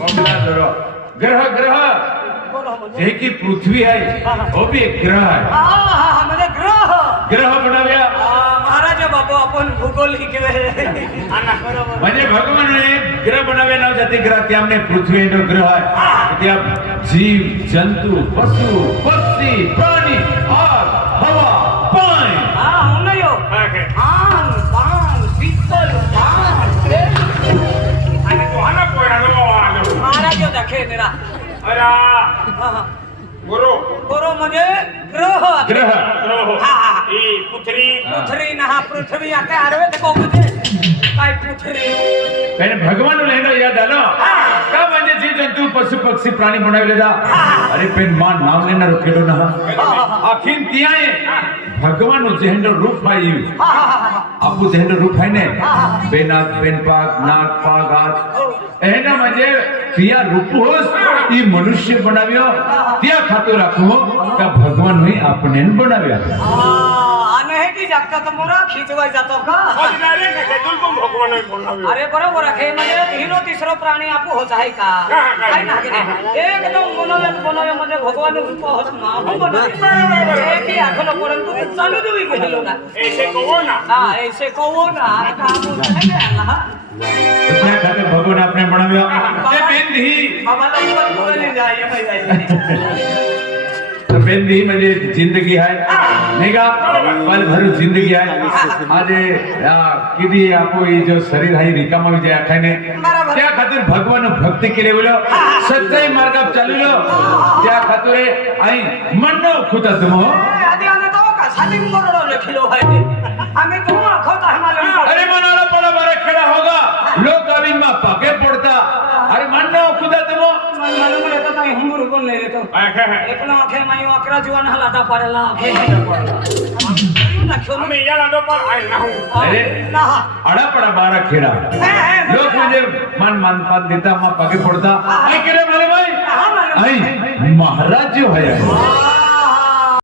बघला जरा ग्रह ग्रह बोलो म्हणजे जे की पृथ्वी आहे तो बी एक ग्रह आहे हा हा हा म्हणजे ग्रह ग्रह बनाव्या हा, महाराज बाबू आपण भूगोल शिकवे बरोबर म्हणजे ભગવાને ગ્રહ બનાવ્યા ન જાતિ ગ્રહ ત્યાં અમને પૃથ્વી એનો ગ્રહ आहे ત્યાં જીવ જંતુ પશુ પક્ષી પ્રાણી આગ હવા છે તેરા અરા ગુરુ. ગુરુ મને ગ્રહ ગ્રહ હા ઈ પુત્રી પુત્રી ના પૃથ્વી આકે આરવે તે કોક છે. કાઈ પુત્રી પેલે ભગવાનનું લેનો યાદ આલો. કા મને જીવ જંતુ પશુ પક્ષી પ્રાણી બનાવી લેતા અરે પેનમાં નામ લેનારો કેડો ના. આખી ત્યાંય ભગવાનનું જેહનો રૂપ આવી આખું જહેર રૂઠાય ને બેના બેન પાક નાક પાક હાથ. એના જે ક્રિયા રૂપોસ એ મનુષ્ય બનાવ્યો. ત્યાં ખાતો રાખો કે ભગવાન નહીં આપણને બનાવ્યા. નથી જાગતા તમારા? ખીચવાઈ જતો અરે બરોબર હે મને ધીનો તીસરો પ્રાણી આપો હો ચાહી કા. કાઈ ના એકદમ મનોવેન મનોવે મને ભગવાનનું રૂપ હો માહુ બનો એ કે આખલો પરંતુ ચાલુ દેવી કહેલો ના એસે કહો ના હા એસે કહો ના કામો છે અલ્લાહ તમે ભગવાન આપણે ભણાવ્યો એ બેન નહીં બાબા લોકો બોલી જાય એ ભાઈ જાય બેન નહીં મને જિંદગી હાય. नहीं का? पल भर जिंदगी आहे. आज किती आपो ही जो शरीर आहे रिकामा विजय आखाने. त्या खातीर भगवान भक्ती केले बोलो. सच्चाई मार्गात चाललो त्या खातीर आई मन खुता तुम आधी आले तो का सालिम करोडो लिखिलो आहे आम्ही તો એકલો આંખે માયો આકરા જીવન હલાતા પડેલા આંખે. અમે યાલાડો પર આઈ ના હું ના. અડપડા બારા ખેડા. લોક મુજે મન મન પાન દેતા માં મહારાજ જો